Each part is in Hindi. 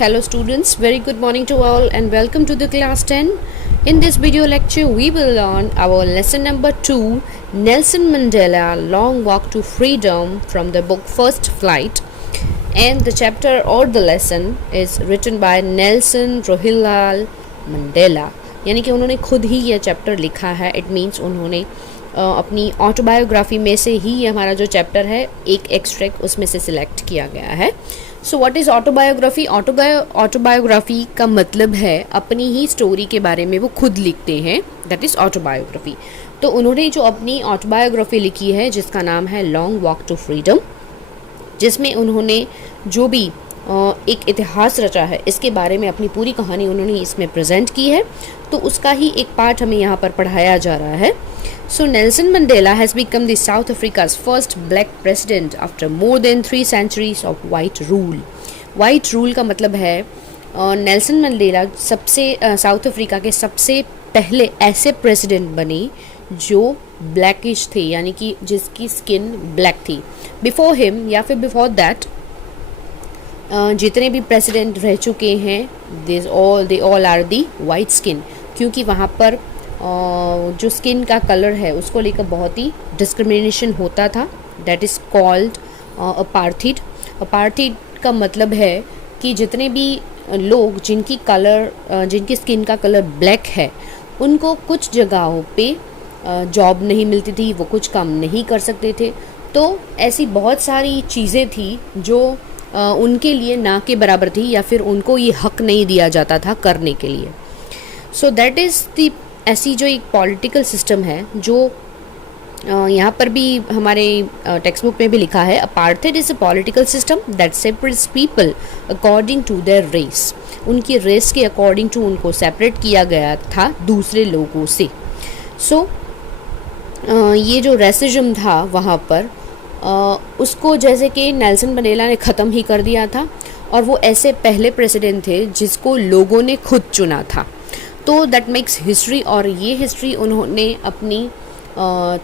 Hello students, very good morning to all and welcome to the class 10. In this video lecture, we will learn our lesson number 2, Nelson Mandela Long Walk to Freedom from the book First Flight. And the chapter or the lesson is written by Nelson Rolihlahla Mandela. यानी कि उन्होंने खुद ही यह चैप्टर लिखा है. इट मीन्स उन्होंने अपनी ऑटोबायोग्राफी में से ही ये हमारा जो चैप्टर है एक एक्सट्रैक्ट उसमें से सिलेक्ट किया गया है. So what is autobiography? Autobiography का मतलब है अपनी ही स्टोरी के बारे में वो खुद लिखते हैं, दैट इज़ ऑटोबायोग्राफी. तो उन्होंने जो अपनी ऑटोबायोग्राफी लिखी है जिसका नाम है लॉन्ग वॉक टू फ्रीडम, जिसमें उन्होंने जो भी एक इतिहास रचा है इसके बारे में अपनी पूरी कहानी उन्होंने इसमें प्रेजेंट की है. तो उसका ही एक पार्ट हमें यहाँ पर पढ़ाया जा रहा है. So Nelson Mandela has become the South Africa's first black president after more than 3 centuries of white rule. White rule का मतलब है नेल्सन मंडेला साउथ अफ्रीका के सबसे पहले ऐसे प्रेसिडेंट बने जो ब्लैकिश थे, यानी कि जिसकी स्किन ब्लैक थी. बिफोर हिम या फिर बिफोर दैट जितने भी प्रेसिडेंट रह चुके हैं they all are the white skin, क्योंकि वहाँ पर जो स्किन का कलर है उसको लेकर बहुत ही डिस्क्रिमिनेशन होता था. That is called apartheid. Apartheid का मतलब है कि जितने भी लोग जिनकी स्किन का कलर ब्लैक है उनको कुछ जगहों पे जॉब नहीं मिलती थी, वो कुछ काम नहीं कर सकते थे. तो ऐसी बहुत सारी चीज़ें थी जो उनके लिए ना के बराबर थी या फिर उनको ये हक नहीं दिया जाता था करने के लिए. सो दैट इज़ दी ऐसी जो एक पॉलिटिकल सिस्टम है जो यहाँ पर भी हमारे टेक्स्ट बुक में भी लिखा है. Apartheid is a political system that separates people according to their race. उनकी रेस के अकॉर्डिंग टू उनको सेपरेट किया गया था दूसरे लोगों से. सो ये जो रेसिज्म था वहाँ पर उसको जैसे कि नेल्सन मंडेला ने ख़त्म ही कर दिया था, और वो ऐसे पहले प्रेसिडेंट थे जिसको लोगों ने खुद चुना था. तो दैट मेक्स हिस्ट्री, और ये हिस्ट्री उन्होंने अपनी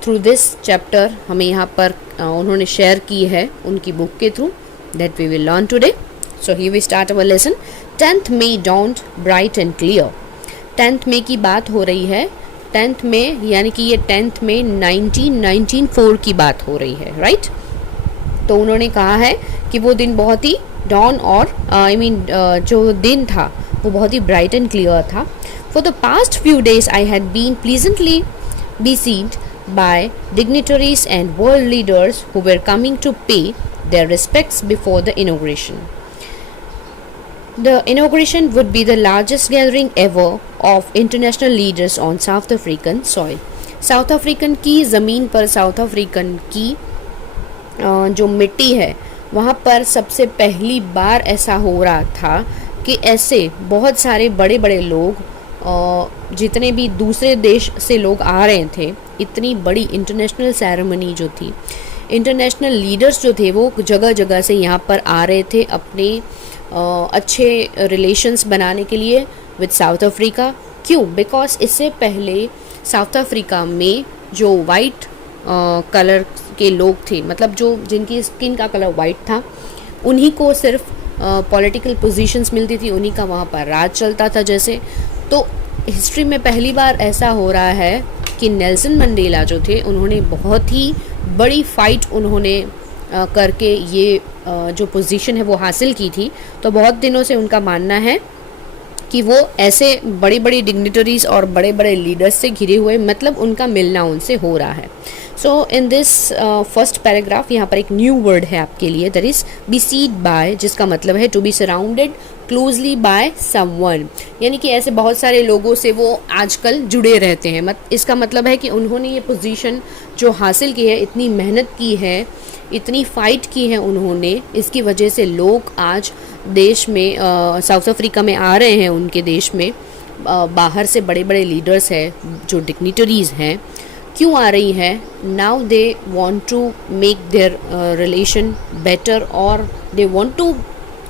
थ्रू दिस चैप्टर हमें यहाँ पर उन्होंने शेयर की है उनकी बुक के through, that we will learn today. So here we start our lesson. 10th May dawned bright and clear. 10th May की बात हो रही है. 10th May यानी कि ये 10th May 1994 की बात हो रही है, राइट? तो उन्होंने कहा है कि वो दिन बहुत ही डॉन और जो दिन था वो बहुत ही ब्राइट एंड क्लियर था. For the past few days, I had been pleasantly besieged by dignitaries and world leaders who were coming to pay their respects before the inauguration. The inauguration would be the largest gathering ever of international leaders on South African soil. South African की ज़मीन पर South African की जो मिट्टी है वहाँ पर सबसे पहली बार ऐसा हो रहा था कि ऐसे बहुत सारे बड़े बड़े लोग जितने भी दूसरे देश से लोग आ रहे थे, इतनी बड़ी इंटरनेशनल सेरेमनी जो थी, इंटरनेशनल लीडर्स जो थे वो जगह जगह से यहाँ पर आ रहे थे अपने अच्छे रिलेशंस बनाने के लिए विद साउथ अफ्रीका. क्यों? बिकॉज इससे पहले साउथ अफ्रीका में जो वाइट कलर के लोग थे, मतलब जो जिनकी स्किन का कलर वाइट था, उन्हीं को सिर्फ पॉलिटिकल पोजीशंस मिलती थी, उन्हीं का वहाँ पर राज चलता था जैसे. तो हिस्ट्री में पहली बार ऐसा हो रहा है कि नेल्सन मंडेला जो थे उन्होंने बहुत ही बड़ी फाइट उन्होंने करके ये जो पोजीशन है वो हासिल की थी. तो बहुत दिनों से उनका मानना है कि वो ऐसे बड़ी बड़ी डिग्निटरीज और बड़े बड़े लीडर्स से घिरे हुए, मतलब उनका मिलना उनसे हो रहा है. सो इन दिस फर्स्ट पैराग्राफ यहाँ पर एक न्यू वर्ड है आपके लिए, दैट इज़ बीसीड बाय, जिसका मतलब है to be surrounded closely by someone, यानी कि ऐसे बहुत सारे लोगों से वो आजकल जुड़े रहते हैं. इसका मतलब है कि उन्होंने ये पोजीशन जो हासिल की है, इतनी मेहनत की है, इतनी फ़ाइट की है उन्होंने, इसकी वजह से लोग आज देश में साउथ अफ्रीका में आ रहे हैं. उनके देश में बाहर से बड़े बड़े लीडर्स हैं जो डिग्निटरीज़ हैं. क्यों आ रही है? Now they want to make their relation better, और they want to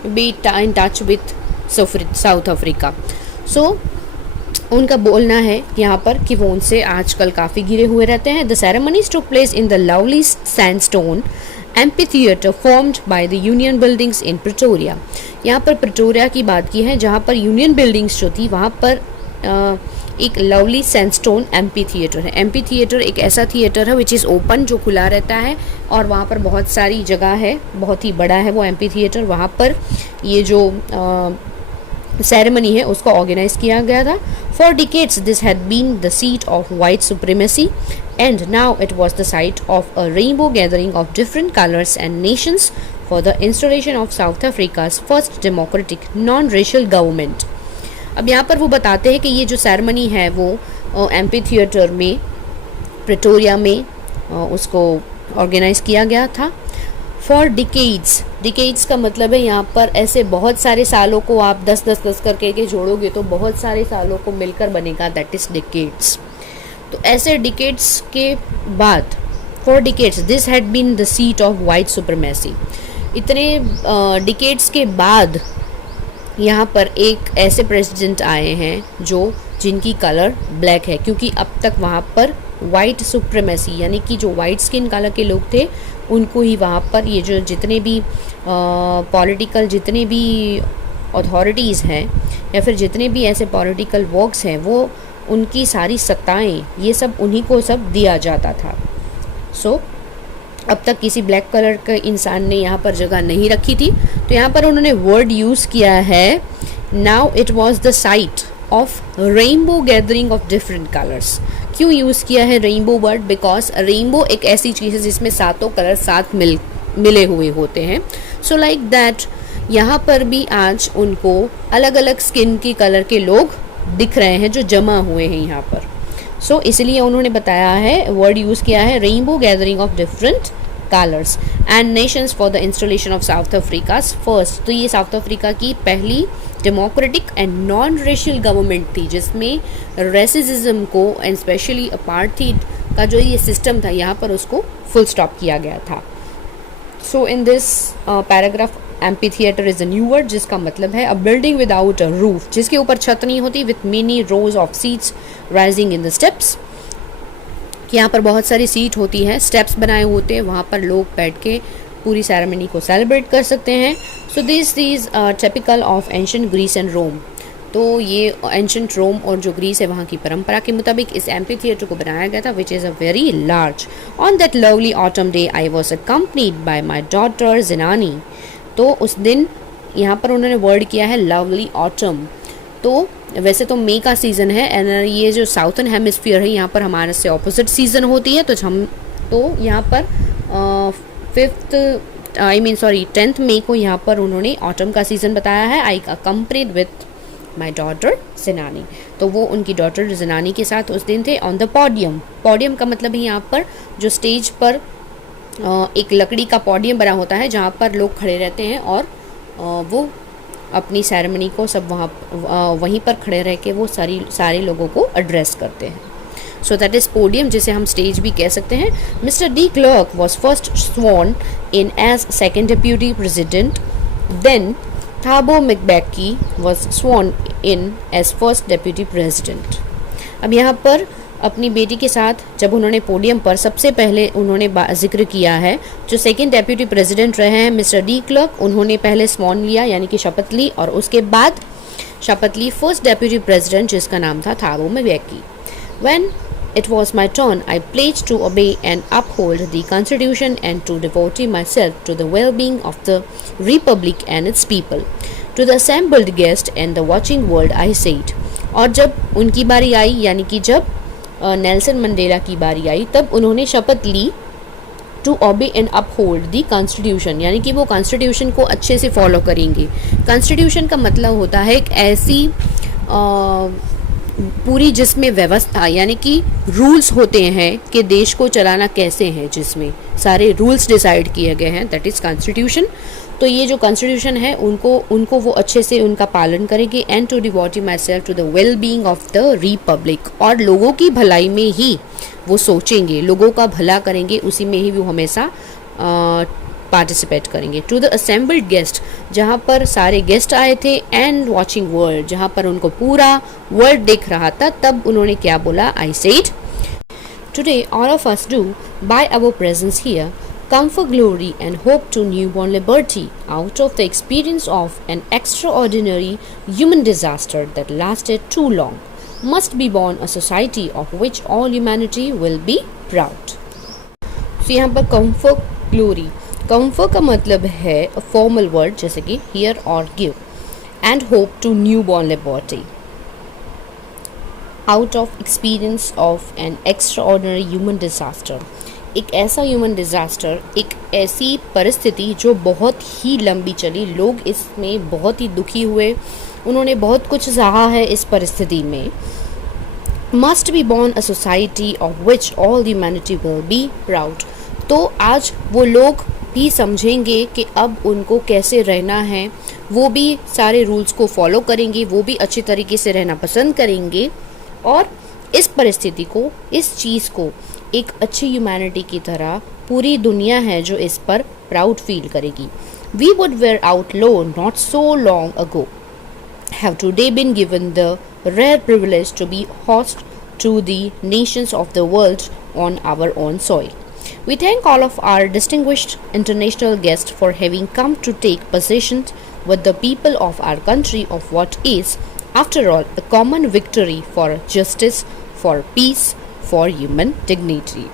be in touch with South Africa. So उनका बोलना है यहाँ पर कि वो उनसे आजकल काफ़ी घिरे हुए रहते हैं. The ceremonies took place in the lovely sandstone amphitheater formed by the Union buildings in Pretoria. यहाँ पर प्रिटोरिया की बात की है जहाँ पर यूनियन बिल्डिंग्स जो थी वहाँ पर एक लवली सैंडस्टोन एम्पी थिएटर है. एम्पी थिएटर एक ऐसा थिएटर है विच इज़ ओपन, जो खुला रहता है और वहाँ पर बहुत सारी जगह है, बहुत ही बड़ा है वो एम्पी थिएटर. वहाँ पर ये जो सेरेमनी है उसको ऑर्गेनाइज किया गया था. For decades this had been the seat of white supremacy and now it was the site of a rainbow gathering of different colours and nations for the installation of South Africa's first democratic non racial government. अब यहाँ पर वो बताते हैं कि ये जो सेरेमनी है वो एम्पी थिएटर में प्रिटोरिया में उसको ऑर्गेनाइज किया गया था. फॉर डिकेड्स, डिकेड्स का मतलब है यहाँ पर ऐसे बहुत सारे सालों को आप 10-10 करके के जोड़ोगे तो बहुत सारे सालों को मिलकर बनेगा, दैट इज़ डिकेड्स. तो ऐसे डिकेड्स के बाद for decades this had been the seat of white supremacy. इतने डिकेड्स के बाद यहाँ पर एक ऐसे प्रेसिडेंट आए हैं जिनकी कलर ब्लैक है, क्योंकि अब तक वहाँ पर वाइट सुप्रीमेसी यानी कि जो वाइट स्किन कलर के लोग थे उनको ही वहाँ पर ये जो जितने भी पॉलिटिकल जितने भी अथॉरिटीज़ हैं या फिर जितने भी ऐसे पॉलिटिकल वर्क्स हैं वो उनकी सारी सत्ताएं ये सब उन्हीं को सब दिया जाता था. सो अब तक किसी ब्लैक कलर के इंसान ने यहाँ पर जगह नहीं रखी थी. तो यहाँ पर उन्होंने वर्ड यूज़ किया है now it was the site of rainbow gathering of different colours. क्यों यूज़ किया है रेनबो वर्ड? बिकॉज रेनबो एक ऐसी चीज़ है जिसमें सातों कलर साथ मिले हुए होते हैं. सो लाइक दैट यहाँ पर भी आज उनको अलग अलग स्किन की कलर के लोग दिख रहे हैं जो जमा हुए हैं यहाँ पर. सो इसलिए उन्होंने बताया है, वर्ड यूज़ किया है rainbow gathering of different colours and nations for the installation of South Africa's first. तो ये साउथ अफ्रीका की पहली democratic and non racial government थी जिसमें रेसिज्म को एंड स्पेशली अपार्थाइड का जो ये सिस्टम था यहाँ पर उसको फुल स्टॉप किया गया था. So in this paragraph amphitheatre is a new word जिसका मतलब है a building without a roof, जिसके ऊपर छत नहीं होती, with many rows of seats rising in the steps. यहाँ पर बहुत सारी सीट होती है, स्टेप्स बनाए होते हैं, वहाँ पर लोग बैठ के पूरी सेरेमनी को सेलिब्रेट कर सकते हैं. So this is typical of ancient Greece and Rome. तो ये एंशिएंट रोम और जो ग्रीस है वहाँ की परंपरा के मुताबिक इस एम्पी थिएटर को बनाया गया था which is a very large. On that lovely autumn day I was accompanied by my daughter Zenani. तो उस दिन यहाँ पर उन्होंने वर्ड किया है लवली ऑटम. तो वैसे तो मई का सीज़न है एंड ये जो साउथर्न हेमिस्फीयर है यहाँ पर हमारे से ऑपोजिट सीज़न होती है. तो यहाँ पर 10th मई को यहाँ पर उन्होंने ऑटम का सीज़न बताया है. आई accompanied with my daughter Zenani. तो वो उनकी डॉटर जिनानी के साथ उस दिन थे ऑन द पोडियम. पोडियम का मतलब है यहाँ पर जो स्टेज पर एक लकड़ी का पोडियम बना होता है जहाँ पर लोग खड़े रहते हैं और वो अपनी सेरेमनी को सब वहीं पर खड़े रह के वो सारे लोगों को एड्रेस करते हैं. सो दैट इज़ पोडियम, जिसे हम स्टेज भी कह सकते हैं. Mister de Klerk was first sworn in as second deputy president. Then Thabo Mbeki was sworn in as first deputy president. अब यहाँ पर अपनी बेटी के साथ जब उन्होंने पोडियम पर सबसे पहले उन्होंने जिक्र किया है जो सेकंड डेप्यूटी प्रेसिडेंट रहे हैं मिस्टर डी क्लर्क, उन्होंने पहले स्वॉन लिया यानी कि शपथ ली और उसके बाद शपथ ली फर्स्ट डेप्यूटी प्रेसिडेंट जिसका नाम था Thabo Mbeki. When it was my turn, I pledged to obey and uphold the Constitution and to devote myself to the well-being of the Republic and its people. To the assembled guests and the watching world, I said. और जब उनकी बारी आई यानी कि जब नेल्सन मंडेला की बारी आई तब उन्होंने शपथ ली to obey and uphold the constitution, यानी कि वो कॉन्स्टिट्यूशन को अच्छे से फॉलो करेंगे. कॉन्स्टिट्यूशन का मतलब होता है एक ऐसी पूरी जिसमें व्यवस्था यानी कि रूल्स होते हैं कि देश को चलाना कैसे है, जिसमें सारे रूल्स डिसाइड किए गए हैं, दैट इज़ कॉन्स्टिट्यूशन. तो ये जो कॉन्स्टिट्यूशन है उनको वो अच्छे से उनका पालन करेंगे. And to devote myself to the well being of the republic, और लोगों की भलाई में ही वो सोचेंगे, लोगों का भला करेंगे, उसी में ही वो हमेशा पार्टिसिपेट करेंगे. टू द असेंबल्ड गेस्ट, जहाँ पर सारे गेस्ट आए थे, एंड वॉचिंग वर्ल्ड, जहाँ पर उनको पूरा वर्ल्ड देख रहा था, तब उन्होंने क्या बोला, I said today all of us do by our presence here come for glory and hope to newborn liberty out of the experience of an extraordinary human disaster that lasted too long, must be born a society of which all humanity will be proud. So यहाँ पर come for glory, come for का मतलब है a formal word जैसे कि hear और give, and hope to newborn liberty out of experience of an extraordinary human disaster. एक ऐसा ह्यूमन डिज़ास्टर, एक ऐसी परिस्थिति जो बहुत ही लंबी चली, लोग इसमें बहुत ही दुखी हुए, उन्होंने बहुत कुछ सहा है इस परिस्थिति में. Must be born a society of which all humanity will be proud. तो आज वो लोग भी समझेंगे कि अब उनको कैसे रहना है, वो भी सारे रूल्स को फॉलो करेंगे, वो भी अच्छी तरीके से रहना पसंद करेंगे और इस परिस्थिति को, इस चीज़ को एक अच्छी ह्यूमैनिटी की तरह पूरी दुनिया है जो इस पर प्राउड फील करेगी. We would were outlaw not so long ago have today been given the rare privilege to be host to the nations of the world on our own soil. We thank all of our distinguished international guests for having come to take possession with the people of our country of what is, after all, a common victory for justice, for peace, for human dignity.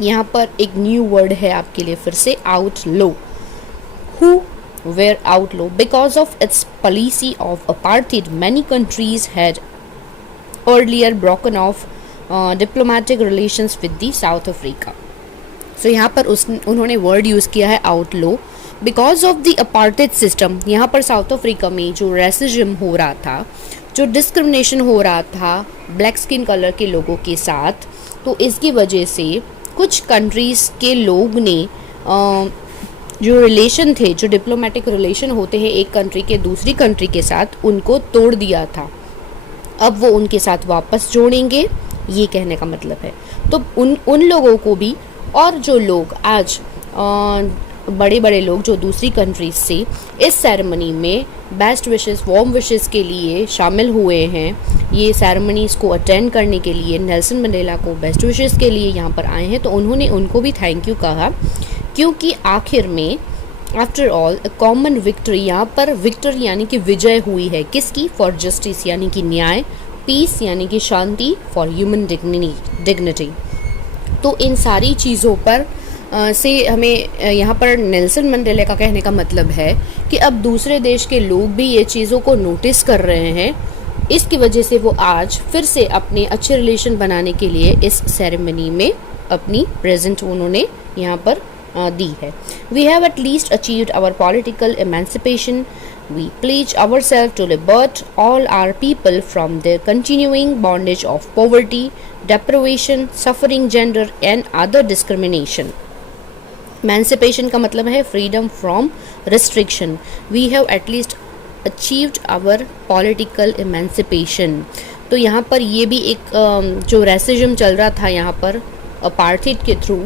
यहाँ पर एक न्यू वर्ड है आपके लिए फिर से, outlaw. Who were outlaw? Because of its policy of apartheid, many countries had earlier broken off diplomatic relations with the South Africa. So यहाँ पर उन्होंने वर्ड यूज़ किया है outlaw because of the apartheid system. यहाँ पर साउथ अफ्रीका में जो रेसिज्म हो रहा था, जो डिस्क्रिमिनेशन हो रहा था ब्लैक स्किन कलर के लोगों के साथ, तो इसकी वजह से कुछ कंट्रीज़ के लोग ने जो रिलेशन थे, जो डिप्लोमेटिक रिलेशन होते हैं एक कंट्री के दूसरी कंट्री के साथ, उनको तोड़ दिया था. अब वो उनके साथ वापस जोड़ेंगे, ये कहने का मतलब है. तो उन लोगों को भी, और जो लोग आज बड़े बड़े लोग जो दूसरी कंट्रीज से इस सेरेमनी में बेस्ट विशेस, वार्म विशेस के लिए शामिल हुए हैं, ये सेरेमनीज को अटेंड करने के लिए, नेल्सन मंडेला को बेस्ट विशेस के लिए यहाँ पर आए हैं, तो उन्होंने उनको भी थैंक यू कहा, क्योंकि आखिर में after all a common victory, यहाँ पर विक्ट्री यानी कि विजय हुई है किसकी? फॉर जस्टिस यानी कि न्याय, पीस यानी कि शांति, फॉर ह्यूमन डिग्निटी. तो इन सारी चीज़ों पर से हमें यहाँ पर नेल्सन मंडेला का कहने का मतलब है कि अब दूसरे देश के लोग भी ये चीज़ों को नोटिस कर रहे हैं. इसकी वजह से वो आज फिर से अपने अच्छे रिलेशन बनाने के लिए इस सेरेमनी में अपनी प्रेजेंट उन्होंने यहाँ पर दी है. We have at least achieved our political emancipation. We pledge ourselves to liberate all our people from their continuing bondage of poverty, deprivation, suffering, gender and other discrimination. Emancipation का मतलब है freedom from restriction. We have at least achieved our political emancipation. तो यहाँ पर ये भी एक जो रेसिज्म चल रहा था यहाँ पर अपार्थाइड के थ्रू,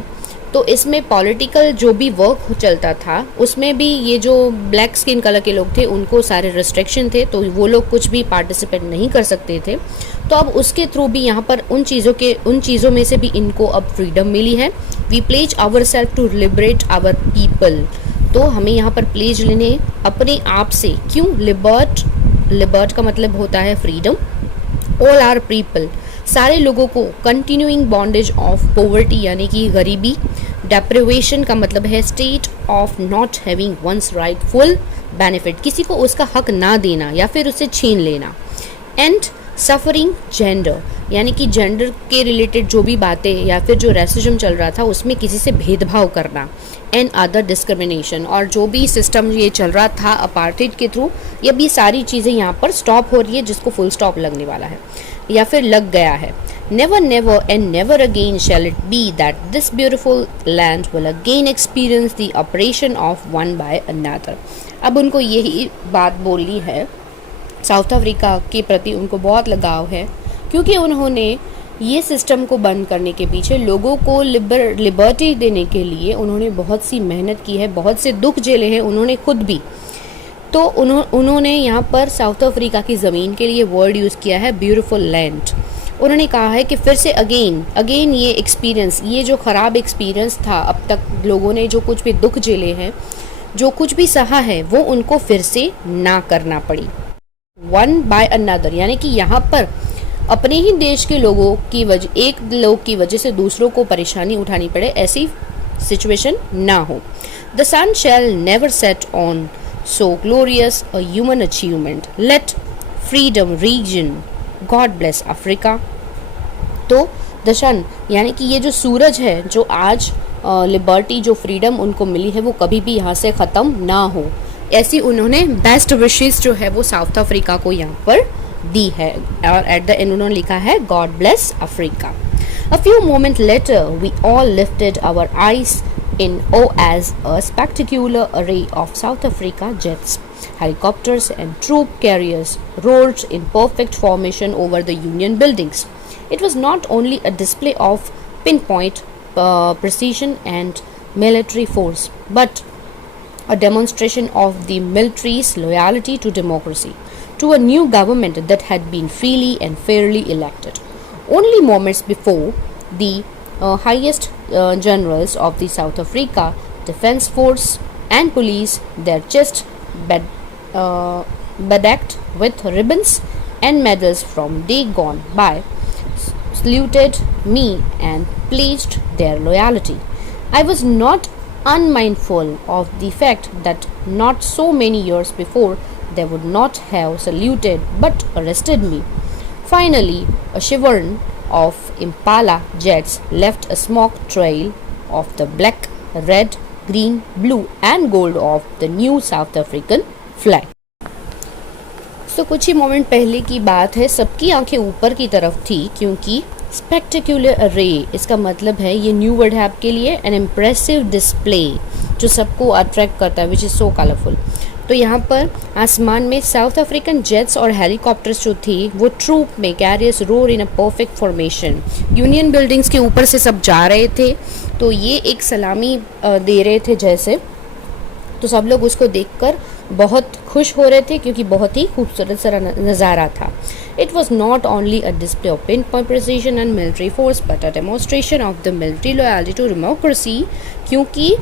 तो इसमें पॉलिटिकल जो भी वर्क चलता था उसमें भी ये जो ब्लैक स्किन कलर के लोग थे उनको सारे रिस्ट्रिक्शन थे, तो वो लोग कुछ भी पार्टिसिपेट नहीं कर सकते थे. तो अब उसके थ्रू भी यहाँ पर उन चीज़ों में से भी इनको अब फ्रीडम मिली है. We pledge ourself to liberate our people. तो हमें यहाँ पर प्लेज लेने अपने आप से, क्यों? लिबर्ट का मतलब होता है फ्रीडम. ऑल आर पीपल, सारे लोगों को. कंटिन्यूइंग बॉन्डेज ऑफ पॉवर्टी यानी कि गरीबी. डेप्रिवेशन का मतलब है state of not having one's rightful benefit, किसी को उसका हक ना देना या फिर उसे छीन लेना. एंड सफरिंग जेंडर यानी कि जेंडर के रिलेटेड जो भी बातें या फिर जो रेसिज्म चल रहा था उसमें किसी से भेदभाव करना. एंड अदर डिस्क्रिमिनेशन, और जो भी सिस्टम ये चल रहा था अपार्थाइड के थ्रू, ये भी सारी चीज़ें यहाँ पर स्टॉप हो रही है, जिसको फुल स्टॉप लगने वाला है या फिर लग गया है. Never, never and never again shall it be that this beautiful land will again experience the oppression of one by another. अब उनको यही बात बोलनी है, साउथ अफ्रीका के प्रति उनको बहुत लगाव है, क्योंकि उन्होंने ये सिस्टम को बंद करने के पीछे, लोगों को लिबर्टी देने के लिए उन्होंने बहुत सी मेहनत की है, बहुत से दुख झेले हैं उन्होंने खुद भी. तो उन्होंने यहाँ पर साउथ अफ्रीका की ज़मीन के लिए वर्ड यूज़ किया है ब्यूटीफुल लैंड. उन्होंने कहा है कि फिर से अगेन ये एक्सपीरियंस, ये जो ख़राब एक्सपीरियंस था, अब तक लोगों ने जो कुछ भी दुख झेले हैं, जो कुछ भी सहा है, वो उनको फिर से ना करना पड़ी। वन बाय अनदर, यानी कि यहाँ पर अपने ही देश के लोगों की वजह, एक लोग की वजह से दूसरों को परेशानी उठानी पड़े, ऐसी सिचुएशन ना हो। The sun shall never set on so glorious a human achievement, let freedom reign, God bless Africa. तो द सन यानी कि ये जो सूरज है, जो आज लिबर्टी, जो फ्रीडम उनको मिली है, वो कभी भी यहाँ से ख़त्म ना हो, ऐसी उन्होंने बेस्ट विशेस जो है वो साउथ अफ्रीका को यहाँ पर दी है। और एट द एंड उन्होंने लिखा है God bless Africa. A few moments later, we all lifted our eyes in awe as a spectacular array of South Africa jets, helicopters and troop carriers roared in perfect formation over the Union buildings. It was not only a display of pinpoint precision and military force, but a demonstration of the military's loyalty to democracy, to a new government that had been freely and fairly elected. Only moments before, the highest generals of the South Africa Defence Force and police, their chests bedecked with ribbons and medals from day gone by, saluted me and pledged their loyalty. I was not unmindful of the fact that not so many years before they would not have saluted but arrested me. Finally, a chevron of Impala jets left a smoke trail of the black, red, green, blue and gold of the new South African flag. So कुछ ही मोमेंट पहले की बात है, सबकी आंखें ऊपर की तरफ थी क्योंकि स्पेक्टेक्युलर अरे, इसका मतलब है, ये न्यू वर्ड है आपके लिए, एन इम्प्रेसिव डिस्प्ले जो सबको अट्रैक्ट करता है, विच इज़ सो कलरफुल। तो यहाँ पर आसमान में साउथ अफ्रीकन जेट्स और हेलीकॉप्टर्स जो थी वो ट्रूप में carriers roar in a perfect formation, union buildings के ऊपर से सब जा रहे थे, तो ये एक सलामी दे रहे थे जैसे, तो सब लोग उसको देखकर बहुत खुश हो रहे थे क्योंकि बहुत ही खूबसूरत सा नज़ारा था। It was not only a display of pinpoint precision and military force but a demonstration of the military loyalty to democracy, क्योंकि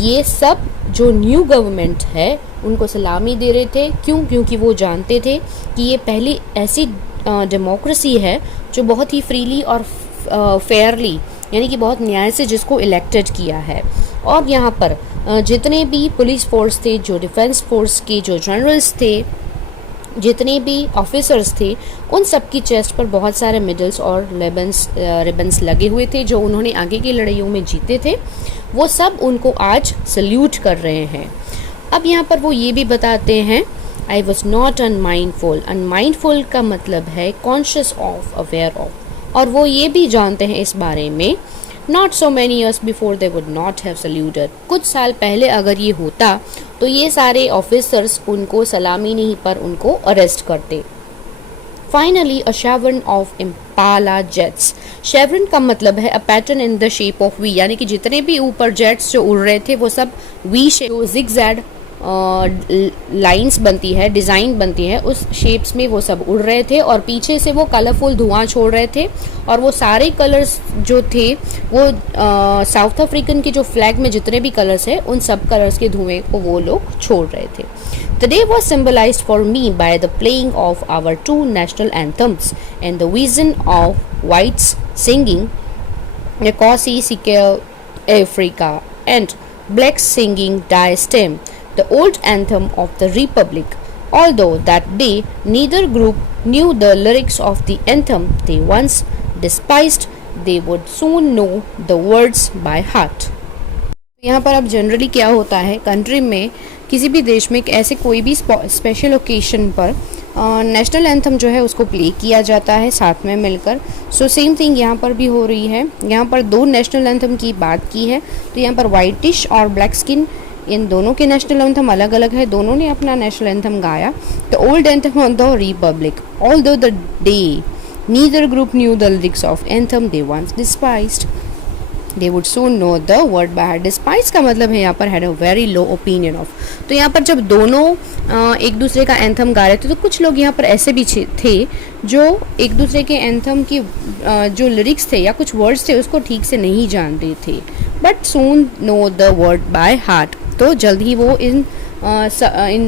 ये सब जो न्यू गवर्नमेंट है उनको सलामी दे रहे थे। क्यों? क्योंकि वो जानते थे कि ये पहली ऐसी डेमोक्रेसी है जो बहुत ही फ्रीली और फेयरली, यानी कि बहुत न्याय से जिसको इलेक्टेड किया है। और यहाँ पर जितने भी पुलिस फोर्स थे, जो डिफेंस फोर्स के जो जनरल्स थे, जितने भी ऑफिसर्स थे, उन सब की चेस्ट पर बहुत सारे मेडल्स और रिबन्स लगे हुए थे जो उन्होंने आगे की लड़ाइयों में जीते थे। वो सब उनको आज सल्यूट कर रहे हैं। अब यहाँ पर वो ये भी बताते हैं, I was not unmindful. Unmindful का मतलब है कॉन्शियस ऑफ, अवेयर ऑफ, और वो ये भी जानते हैं इस बारे में, not so many years before they would not have saluted. कुछ साल पहले अगर ये होता तो ये सारे ऑफिसर्स उनको सलामी नहीं पर उनको अरेस्ट करते। Finally a chevron of Impala jets. Chevron का मतलब है a pattern in the shape of V, यानी कि जितने भी ऊपर जेट्स जो उड़ रहे थे वो सब वी शेप, जो जिगजैग लाइंस बनती है, डिज़ाइन बनती है, उस शेप्स में वो सब उड़ रहे थे और पीछे से वो कलरफुल धुआं छोड़ रहे थे। और वो सारे कलर्स जो थे वो साउथ अफ्रीकन के जो फ्लैग में जितने भी कलर्स हैं उन सब कलर्स के धुएं को वो लोग छोड़ रहे थे। The day was symbolized for me by the playing of our two national anthems and the vision of whites singing Nkosi Sikelel' Afrika and blacks singing Die Stem, the old anthem of the Republic. Although that day neither group knew the lyrics of the anthem they once despised, they would soon know the words by heart. यहाँ पर अब जनरली क्या होता है, कंट्री में किसी भी देश में ऐसे कोई भी स्पेशल ओकेशन पर नेशनल एंथम जो है उसको प्ले किया जाता है साथ में मिलकर। सो सेम थिंग यहाँ पर भी हो रही है। यहाँ पर दो नेशनल एंथम की बात की है, तो यहाँ पर वाइटिश और ब्लैक स्किन, इन दोनों के नेशनल एंथम अलग अलग है, दोनों ने अपना नेशनल एंथम गाया। The old anthem of the Republic, although the day neither group knew the lyrics of anthem they once despised, they would soon know the word by heart. Despise का मतलब है यहाँ पर had a very low opinion of. तो यहाँ पर जब दोनों एक दूसरे का एंथम गा रहे थे तो कुछ लोग यहाँ पर ऐसे भी थे जो एक दूसरे के एंथम की जो लिरिक्स थे या कुछ वर्ड्स थे उसको ठीक से नहीं जान रहे थे, but soon know the word by heart. तो जल्द ही वो इन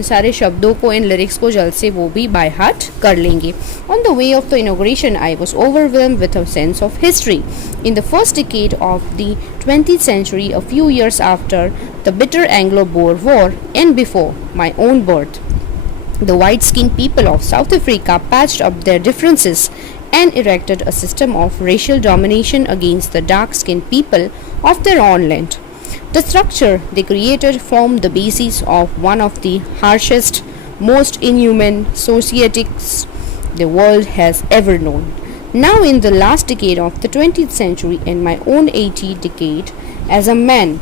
सारे शब्दों को, इन लिरिक्स को जल्द से वो भी बाय हार्ट कर लेंगे। On the way of the inauguration I was overwhelmed with a sense of history. In the first decade of the 20th century, a few years after the bitter Anglo-Boer War and before my own birth, the white-skinned people of South Africa patched up their differences and erected a system of racial domination against the dark-skinned people of their own land. The structure they created formed the basis of one of the harshest, most inhuman societies the world has ever known. Now in the last decade of the 20th century and my own 80th decade as a man,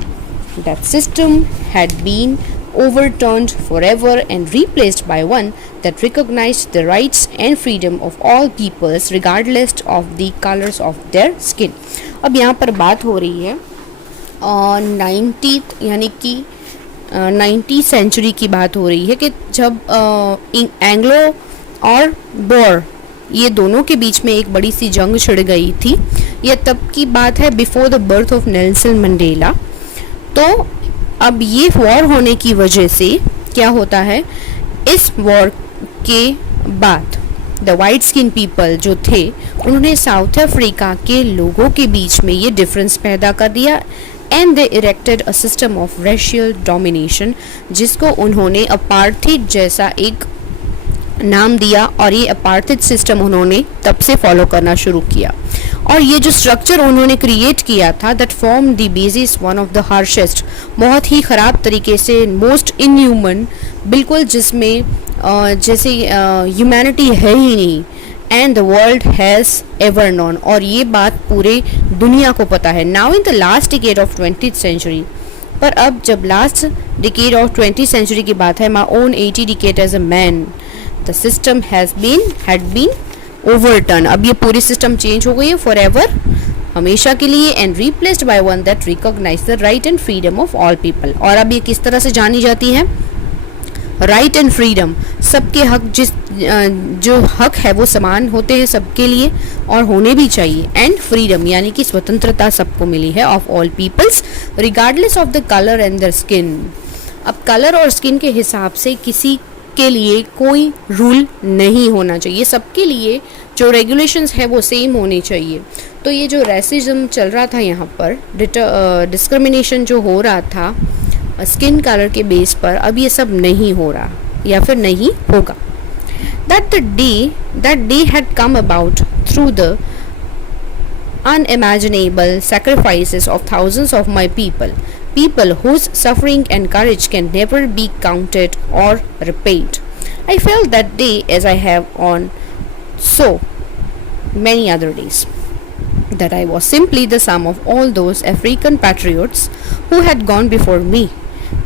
that system had been overturned forever and replaced by one that recognized the rights and freedom of all peoples regardless of the colors of their skin. अब यहाँ पर बात हो रही है 90th यानी कि 90th सेंचुरी की बात हो रही है कि जब एंग्लो और बोर ये दोनों के बीच में एक बड़ी सी जंग छिड़ गई थी। यह तब की बात है before the birth of Nelson Mandela. तो अब ये वॉर होने की वजह से क्या होता है, इस वॉर के बाद द वाइट स्किन पीपल जो थे उन्होंने साउथ अफ्रीका के लोगों के बीच में ये डिफरेंस पैदा कर दिया and they erected a system of racial domination, जिसको उन्होंने अपार्थाइड जैसा एक नाम दिया और ये अपार्थाइड सिस्टम उन्होंने तब से फॉलो करना शुरू किया। और ये जो स्ट्रक्चर उन्होंने क्रिएट किया था that form the basis one of the harshest, बहुत ही ख़राब तरीके से, मोस्ट इनह्यूमन, बिल्कुल जिसमें जैसे ह्यूमैनिटी है ही नहीं, and the world has ever known, और ये बात पूरे दुनिया को पता है। Now in the last decade of 20th century, पर अब जब last decade of 20th century की बात है, my own 80 decade as a man, the system had been overturned। अब ये पूरी सिस्टम चेंज हो गई है फॉरएवर, हमेशा के लिए, and replaced by one that recognise the right and freedom of all people. और अब ये किस तरह से जानी जाती है, राइट एंड फ्रीडम, सबके हक, जो हक है वो समान होते हैं सबके लिए और होने भी चाहिए, एंड फ्रीडम यानी कि स्वतंत्रता सबको मिली है, of all peoples regardless of the colour and the skin. अब कलर और स्किन के हिसाब से किसी के लिए कोई रूल नहीं होना चाहिए, सबके लिए जो रेगुलेशंस है वो सेम होनी चाहिए। तो ये जो रेसिज्म चल रहा था यहाँ पर, डिस्क्रिमिनेशन जो हो रहा था स्किन कलर के बेस पर, अब ये सब नहीं हो रहा या फिर नहीं होगा। That day had come about through the unimaginable sacrifices of thousands of my people whose suffering and courage can never be counted or repaid. I felt that day as I have on so many other days, that I was simply the sum of all those African patriots who had gone before me,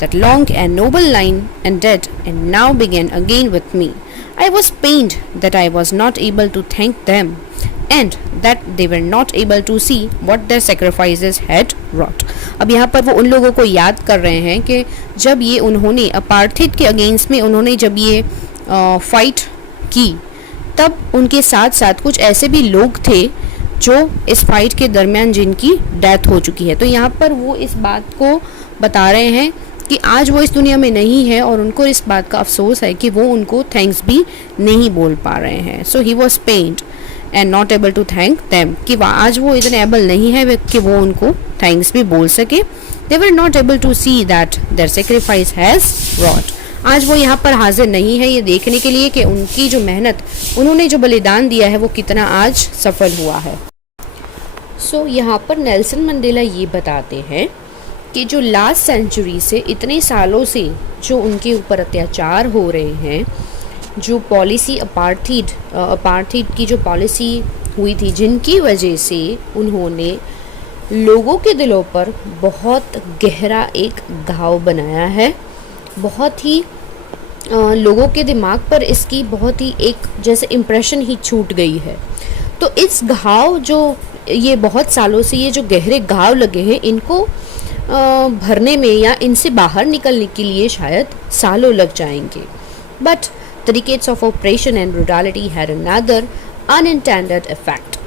that long and noble line ended and now began again with me. I was pained that I was not able to thank them and that they were not able to see what their sacrifices had wrought। अब यहाँ पर वो उन लोगों को याद कर रहे हैं कि जब ये उन्होंने अपार्थाइड के अगेंस्ट में उन्होंने जब ये फाइट की, तब उनके साथ साथ कुछ ऐसे भी लोग थे जो इस फाइट के दरमियान जिनकी डेथ हो चुकी है। तो यहाँ पर वो इस बात को बता रहे हैं कि आज वो इस दुनिया में नहीं है और उनको इस बात का अफसोस है कि वो उनको थैंक्स भी नहीं बोल पा रहे हैं। So he was pained and not able to thank them, कि आज वो इतने एबल नहीं है कि वो उनको थैंक्स भी बोल सके। They were not able to see that their sacrifice has wrought. आज वो यहाँ पर हाजिर नहीं है ये देखने के लिए कि उनकी जो मेहनत, उन्होंने जो बलिदान दिया है वो कितना आज सफल हुआ है। सो यहाँ पर नेल्सन मंडेला ये बताते हैं कि जो लास्ट सेंचुरी से इतने सालों से जो उनके ऊपर अत्याचार हो रहे हैं, जो पॉलिसी अपार्थाइड की जो पॉलिसी हुई थी, जिनकी वजह से उन्होंने लोगों के दिलों पर बहुत गहरा एक घाव बनाया है, बहुत ही लोगों के दिमाग पर इसकी बहुत ही एक जैसे इम्प्रेशन ही छूट गई है। तो इस घाव जो ये बहुत सालों से ये जो गहरे घाव लगे हैं इनको भरने में या इनसे बाहर निकलने के लिए शायद सालों लग जाएंगे. But the decades of oppression and brutality had another unintended effect.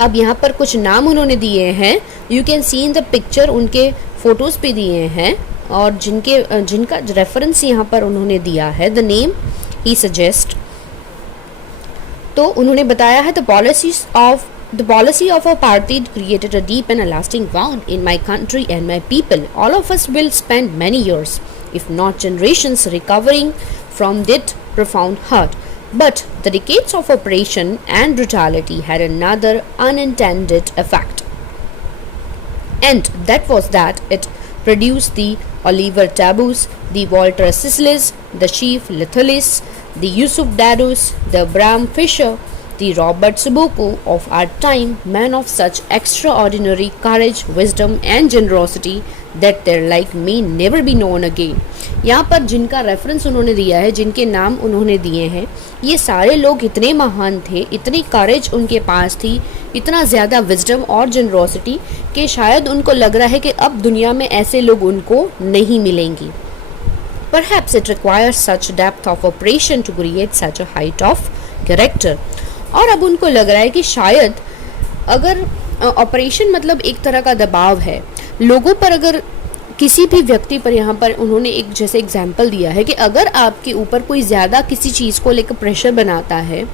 अब यहाँ पर कुछ नाम उन्होंने दिए हैं, you can see in the picture, उनके फोटोज पे दिए हैं और जिनका रेफरेंस यहाँ पर उन्होंने दिया है, द नेम ही सजेस्ट. तो उन्होंने बताया है the policy of our party created a deep and a lasting wound in my country and my people. All of us will spend many years, if not generations, recovering from that profound hurt. But the decades of oppression and brutality had another unintended effect. And that was that it produced the Oliver Taboos, the Walter Sislis, the Chief Lithalis, the Yusuf Dadus, the Bram Fisher, the Robert Soboko of our time, men of such extraordinary courage, wisdom and generosity that their like may never be known again. यहाँ पर जिनका रेफरेंस उन्होंने दिया है, जिनके नाम उन्होंने दिए हैं, ये सारे लोग इतने महान थे, इतनी करेज उनके पास थी, इतना ज़्यादा विजडम और जनरोसिटी कि शायद उनको लग रहा है कि अब दुनिया में ऐसे लोग उनको नहीं मिलेंगी. Perhaps it requires such depth of operation to create such a height of character. और अब उनको लग रहा है कि शायद अगर ऑपरेशन मतलब एक तरह का दबाव है लोगों पर, अगर किसी भी व्यक्ति पर, यहाँ पर उन्होंने एक जैसे एग्जाम्पल दिया है कि अगर आपके ऊपर कोई ज़्यादा किसी चीज़ को लेकर प्रेशर बनाता है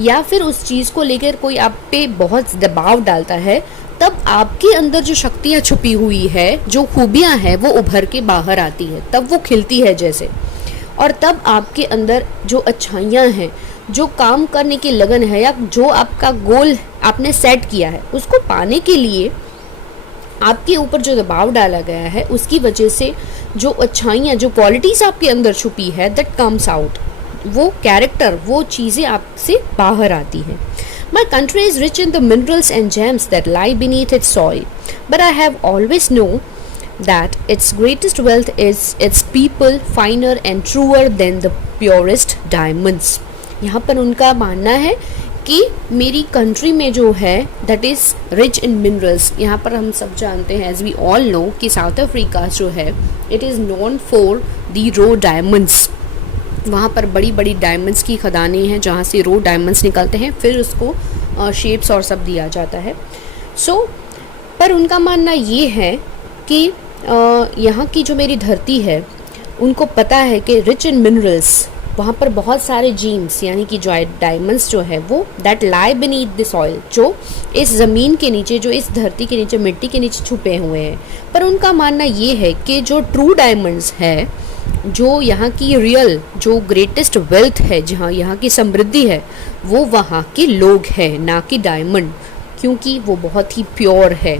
या फिर उस चीज़ को लेकर कोई आप पे बहुत दबाव डालता है, तब आपके अंदर जो शक्तियाँ छुपी हुई है, जो खूबियाँ हैं, वो उभर के बाहर आती है, तब वो खिलती है जैसे. और तब आपके अंदर जो अच्छाइयाँ हैं, जो काम करने की लगन है या जो आपका गोल आपने सेट किया है, उसको पाने के लिए आपके ऊपर जो दबाव डाला गया है, उसकी वजह से जो अच्छाइयाँ, जो क्वालिटीज़ आपके अंदर छुपी है, दैट कम्स आउट. वो कैरेक्टर, वो चीज़ें आपसे बाहर आती हैं. My country is rich in the minerals and gems that lie beneath its soil, but I have always known that its greatest wealth is its people, finer and truer than the purest diamonds. यहाँ पर उनका मानना है कि मेरी कंट्री में जो है that is rich in minerals. यहाँ पर हम सब जानते हैं, एज वी ऑल नो, कि साउथ अफ्रीका जो है it is known for the raw diamonds. वहाँ पर बड़ी बड़ी डायमंड्स की खदानें हैं जहाँ से रो डायमंड्स निकलते हैं, फिर उसको शेप्स और सब दिया जाता है. पर उनका मानना ये है कि यहाँ की जो मेरी धरती है, उनको पता है कि रिच इन मिनरल्स, वहाँ पर बहुत सारे जीम्स यानी कि जो डायमंड्स जो है वो that lie beneath the soil, जो इस ज़मीन के नीचे, जो इस धरती के नीचे, मिट्टी के नीचे छुपे हुए हैं. पर उनका मानना ये है कि जो ट्रू डायमंड्स है, जो यहाँ की रियल, जो ग्रेटेस्ट वेल्थ है, जहाँ यहाँ की समृद्धि है, वो वहाँ के लोग हैं, ना कि डायमंड, क्योंकि वो बहुत ही प्योर है.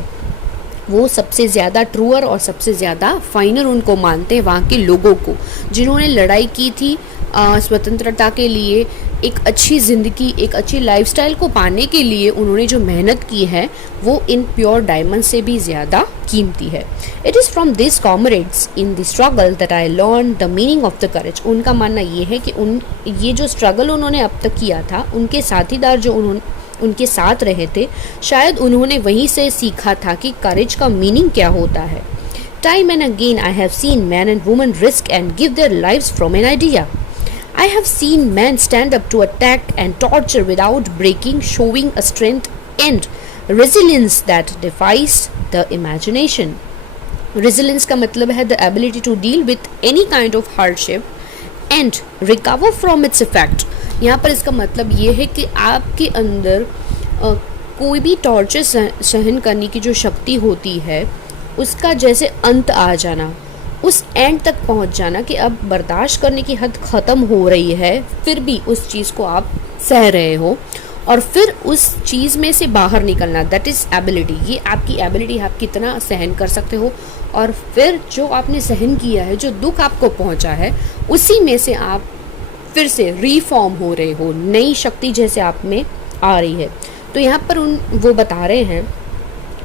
वो सबसे ज़्यादा ट्रूअर और सबसे ज़्यादा फाइनर उनको मानते हैं वहाँ के लोगों को, जिन्होंने लड़ाई की थी स्वतंत्रता के लिए, एक अच्छी ज़िंदगी, एक अच्छी लाइफस्टाइल को पाने के लिए उन्होंने जो मेहनत की है वो इन प्योर डायमंड से भी ज़्यादा कीमती है. It is from this comrades in the struggle that I learn the meaning of the courage. उनका मानना ये है कि ये जो स्ट्रगल उन्होंने अब तक किया था, उनके साथीदार जो उनके साथ रहे थे, शायद उन्होंने वहीं से सीखा था कि करेज का मीनिंग क्या होता है. Time and again I have seen men and women risk and give their lives from an idea. I have seen men stand up to attack and torture without breaking, showing a strength and resilience that defies the imagination. Resilience का मतलब है the ability to deal with any kind of hardship and recover from its effect. यहाँ पर इसका मतलब ये है कि आपके अंदर कोई भी टॉर्चर सहन करने की जो शक्ति होती है, उसका जैसे अंत आ जाना, उस एंड तक पहुंच जाना कि अब बर्दाश्त करने की हद ख़त्म हो रही है, फिर भी उस चीज़ को आप सह रहे हो और फिर उस चीज़ में से बाहर निकलना, दैट इज़ एबिलिटी. ये आपकी एबिलिटी, आप कितना सहन कर सकते हो, और फिर जो आपने सहन किया है, जो दुख आपको पहुंचा है, उसी में से आप फिर से रीफॉर्म हो रहे हो, नई शक्ति जैसे आप में आ रही है. तो यहाँ पर वो बता रहे हैं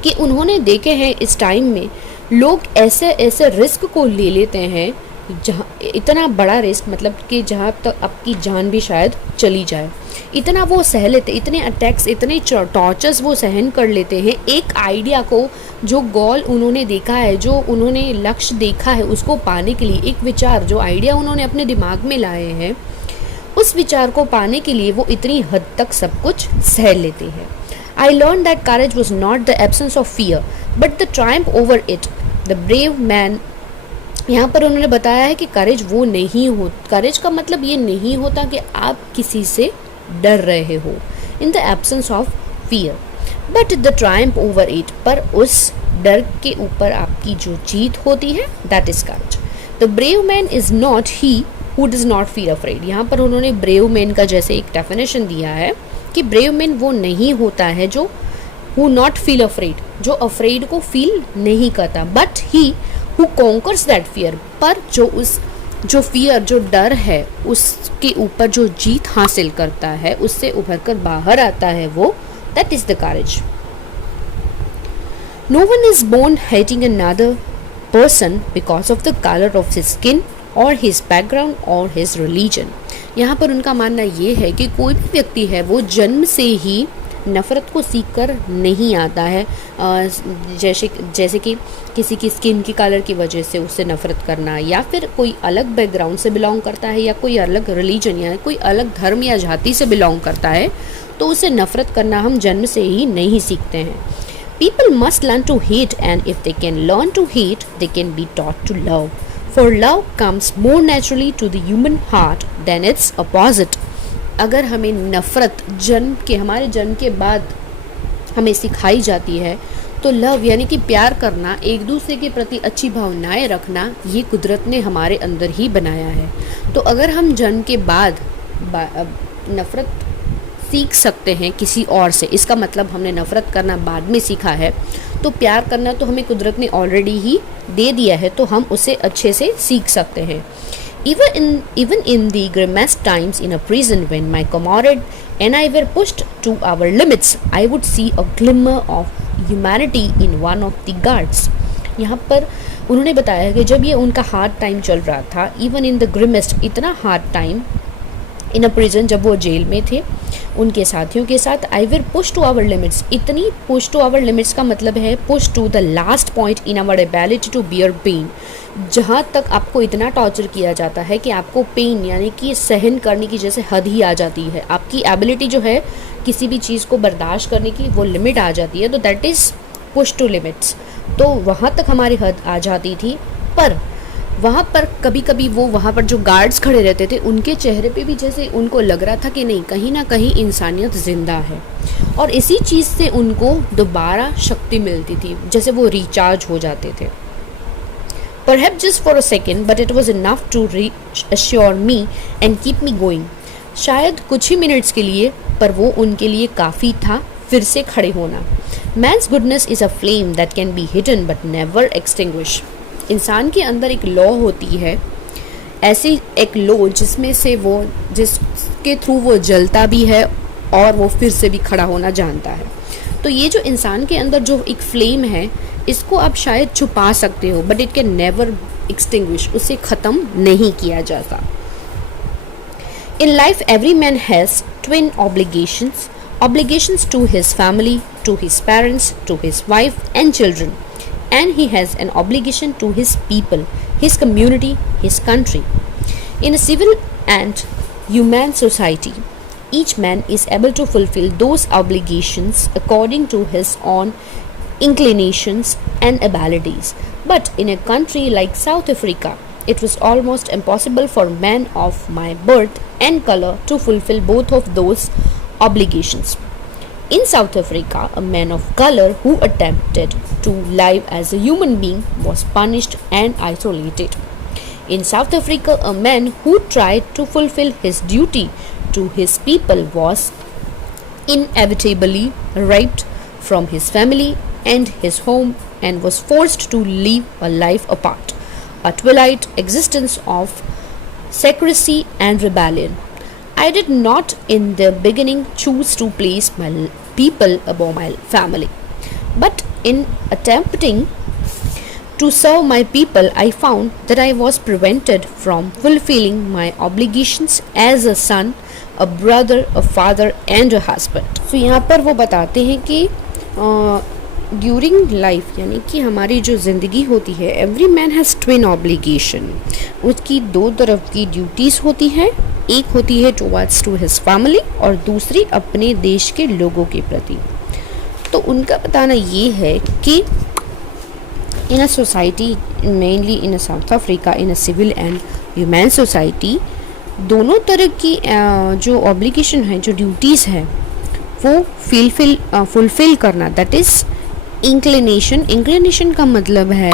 कि उन्होंने देखे हैं इस टाइम में लोग ऐसे ऐसे रिस्क को ले लेते हैं जहाँ इतना बड़ा रिस्क, मतलब कि जहाँ तक आपकी जान भी शायद चली जाए, इतना वो सह लेते, इतने अटैक्स, इतने टॉर्चर्स वो सहन कर लेते हैं एक आइडिया को, जो गोल उन्होंने देखा है, जो उन्होंने लक्ष्य देखा है, उसको पाने के लिए, एक विचार, जो आइडिया उन्होंने अपने दिमाग में लाए हैं, उस विचार को पाने के लिए वो इतनी हद तक सब कुछ सह लेते हैं। I learn that courage was not the absence of fear but the Triumph over it. The brave man, यहाँ पर उन्होंने बताया है कि करेज वो नहीं हो, करेज का मतलब ये नहीं होता कि आप किसी से डर रहे हो, in the absence of fear but the Triumph over it, पर उस डर के ऊपर आपकी जो जीत होती है, that is courage. The brave man is not he who does not feel afraid. यहाँ पर उन्होंने ब्रेव मैन का जैसे एक डेफिनेशन दिया है कि ब्रेव मैन वो नहीं होता है जो हु नॉट फील अफ्रेड, जो अफ्रेड को फील नहीं करता, but he who conquers that fear, पर जो फियर, जो डर है, उसके ऊपर जो जीत हासिल करता है, उससे उभर कर बाहर आता है, वो that is the courage. No one is born hating another person because of the colour of his skin और हिज बैकग्राउंड और हिज रिलीजन। यहाँ पर उनका मानना ये है कि कोई भी व्यक्ति है वो जन्म से ही नफ़रत को सीख कर नहीं आता है, जैसे कि किसी की स्किन की कलर की वजह से उससे नफ़रत करना, या फिर कोई अलग बैकग्राउंड से बिलोंग करता है, या कोई अलग रिलीजन या कोई अलग धर्म या जाति से बिलोंग करता है, तो उससे नफ़रत करना हम जन्म से ही नहीं सीखते हैं। People must learn to hate and if they can learn to hate they can be taught to love, for love comes more naturally to the human heart than its opposite. अगर हमें नफ़रत हमारे जन्म के बाद हमें सिखाई जाती है, तो लव यानी कि प्यार करना, एक दूसरे के प्रति अच्छी भावनाएं रखना, ये कुदरत ने हमारे अंदर ही बनाया है। तो अगर हम जन्म के बाद नफ़रत सीख सकते हैं किसी और से, इसका मतलब हमने नफ़रत करना बाद में सीखा है, तो प्यार करना तो हमें कुदरत ने ऑलरेडी ही दे दिया है, तो हम उसे अच्छे से सीख सकते हैं। Even in the grimmest times in a prison, when my comrade and I were pushed to our limits, I would see a glimmer of humanity in one of the guards. यहाँ पर उन्होंने बताया कि जब ये उनका हार्ड टाइम चल रहा था, इवन इन द ग्रिमेस्ट, इतना hard time in a prison, जब वो जेल में थे उनके साथियों के साथ, I will push to our limits. इतनी पुश टू आवर लिमिट्स का मतलब है push to the last point in our ability to bear pain. जहाँ तक आपको इतना टॉर्चर किया जाता है कि आपको पेन यानी कि सहन करने की जैसे हद ही आ जाती है, आपकी एबिलिटी जो है किसी भी चीज़ को बर्दाश्त करने की वो लिमिट आ जाती है, तो that is push to limits. तो वहाँ तक हमारी हद आ जाती थी, पर वहाँ पर कभी कभी वहाँ पर जो गार्ड्स खड़े रहते थे, उनके चेहरे पे भी जैसे उनको लग रहा था कि नहीं, कहीं ना कहीं इंसानियत ज़िंदा है, और इसी चीज़ से उनको दोबारा शक्ति मिलती थी, जैसे वो रिचार्ज हो जाते थे। Perhaps just for a second, but it was enough to reassure me and keep me going. शायद कुछ ही मिनट्स के लिए, पर वो उनके लिए काफ़ी था फिर से खड़े होना। Man's goodness is a flame that can be hidden but never extinguished. इंसान के अंदर एक लॉ होती है, ऐसी एक लॉ जिसके थ्रू वो जलता भी है और वो फिर से भी खड़ा होना जानता है। तो ये जो इंसान के अंदर जो एक फ्लेम है, इसको आप शायद छुपा सकते हो, but it can never extinguish, उसे ख़त्म नहीं किया जाता। In life every man has twin obligations to his family, to his parents, to his wife and children, and he has an obligation to his people, his community, his country. In a civil and humane society, each man is able to fulfill those obligations according to his own inclinations and abilities. But in a country like South Africa, it was almost impossible for men of my birth and color to fulfill both of those obligations. In South Africa, a man of color who attempted to live as a human being was punished and isolated. In South Africa, a man who tried to fulfill his duty to his people was inevitably ripped from his family and his home and was forced to live a life apart, a twilight existence of secrecy and rebellion. I did not in the beginning choose to place my people above my family, but in attempting To serve my people, I found that I was prevented from fulfilling my obligations as a son, a brother, a father and a husband. So यहाँ पर वो बताते हैं कि ड्यूरिंग लाइफ यानी कि हमारी जो ज़िंदगी होती है, every man has twin obligation, उसकी दो तरफ की ड्यूटीज़ होती हैं, एक होती है टुवर्ड्स टू हिज फैमिली और दूसरी अपने देश के लोगों के प्रति। तो उनका बताना ये है कि in a society, mainly in a South Africa, in a civil and humane society, दोनों तरह की जो ऑब्लिगेशन है, जो ड्यूटीज़ हैं, वो फुलफिल करना, दैट इज़ इंक्लिनेशन। इंक्लिनेशन का मतलब है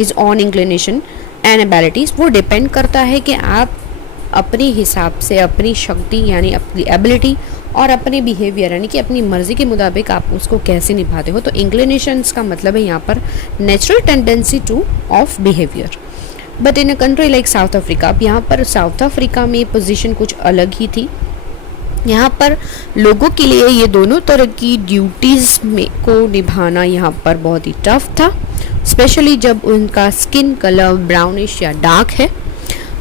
is on inclination and abilities. वो डिपेंड करता है कि आप अपने हिसाब से अपनी शक्ति यानी अपनी एबिलिटी और अपने बिहेवियर यानी कि अपनी मर्ज़ी के मुताबिक आप उसको कैसे निभाते हो। तो इंक्लिनेशंस का मतलब है यहाँ पर natural tendency two of behaviour. But in a country like south Africa, अब यहाँ पर साउथ अफ्रीका में पोजीशन कुछ अलग ही थी। यहाँ पर लोगों के लिए ये दोनों तरह की ड्यूटीज़ में को निभाना यहाँ पर बहुत ही टफ था, स्पेशली जब उनका स्किन कलर ब्राउनिश या डार्क है।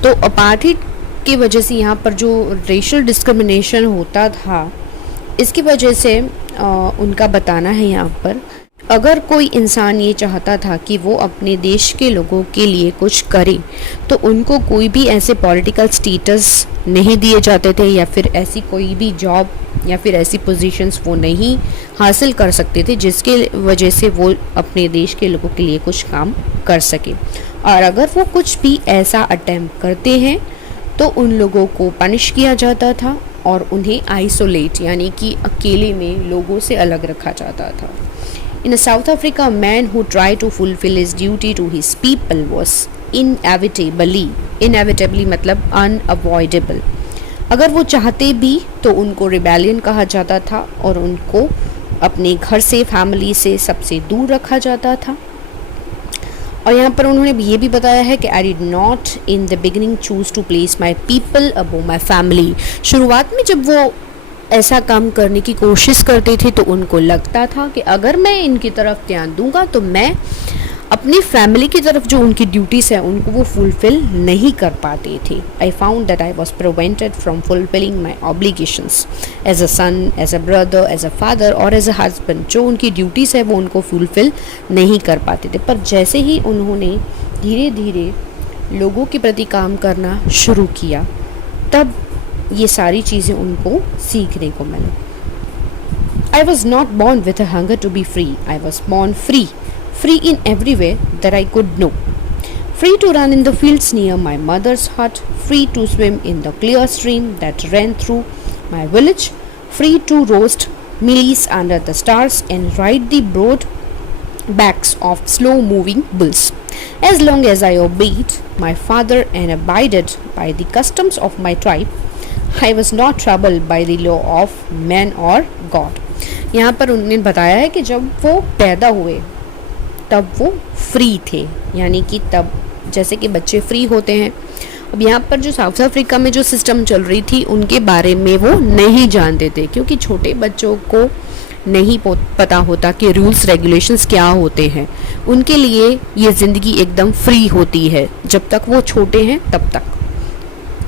तो अपार्थिड की वजह से यहाँ पर जो रेशियल डिस्क्रिमिनेशन होता था, इसकी वजह से उनका बताना है यहाँ पर, अगर कोई इंसान ये चाहता था कि वो अपने देश के लोगों के लिए कुछ करे तो उनको कोई भी ऐसे पॉलिटिकल स्टेटस नहीं दिए जाते थे या फिर ऐसी कोई भी जॉब या फिर ऐसी पोजीशंस वो नहीं हासिल कर सकते थे जिसके वजह से वो अपने देश के लोगों के लिए कुछ काम कर सके। और अगर वो कुछ भी ऐसा अटेम्प्ट करते हैं तो उन लोगों को पनिश किया जाता था और उन्हें आइसोलेट यानी कि अकेले में लोगों से अलग रखा जाता था। In South Africa, a man who tried to fulfill his duty to his people was inevitably मतलब unavoidable। अगर वो चाहते भी तो उनको रिबेलियन कहा जाता था और उनको अपने घर से, फैमिली से, सबसे दूर रखा जाता था। और यहाँ पर उन्होंने ये भी बताया है कि I did not in the beginning choose to place my people above my family. शुरुआत में जब वो ऐसा काम करने की कोशिश करते थे तो उनको लगता था कि अगर मैं इनकी तरफ ध्यान दूंगा तो मैं अपनी फैमिली की तरफ जो उनकी ड्यूटीज़ है उनको वो फुलफ़िल नहीं कर पाते थे। I found that I was prevented from fulfilling my obligations as a son, as a brother, as a father और एज अ हस्बैंड। जो उनकी ड्यूटीज़ है वो उनको फुलफ़िल नहीं कर पाते थे। पर जैसे ही उन्होंने धीरे धीरे लोगों के प्रति काम करना शुरू किया तब ये सारी चीज़ें उनको सीखने को मिली। I was not born with a hunger to be free. I was born free, free in every way that I could know. Free to run in the fields near my mother's hut, free to swim in the clear stream that ran through my village, free to roast mealies under the stars and ride the broad backs of slow-moving bulls. As long as I obeyed my father and abided by the customs of my tribe, I was not troubled by the law of man or God. यहाँ पर उन्होंने बताया है कि जब वो पैदा हुए तब वो फ्री थे, यानी कि तब जैसे कि बच्चे फ्री होते हैं। अब यहाँ पर जो साउथ अफ्रीका में जो सिस्टम चल रही थी उनके बारे में वो नहीं जानते थे, क्योंकि छोटे बच्चों को नहीं पता होता कि रूल्स रेगुलेशंस क्या होते हैं। उनके लिए ये ज़िंदगी एकदम फ्री होती है जब तक वो छोटे हैं तब तक,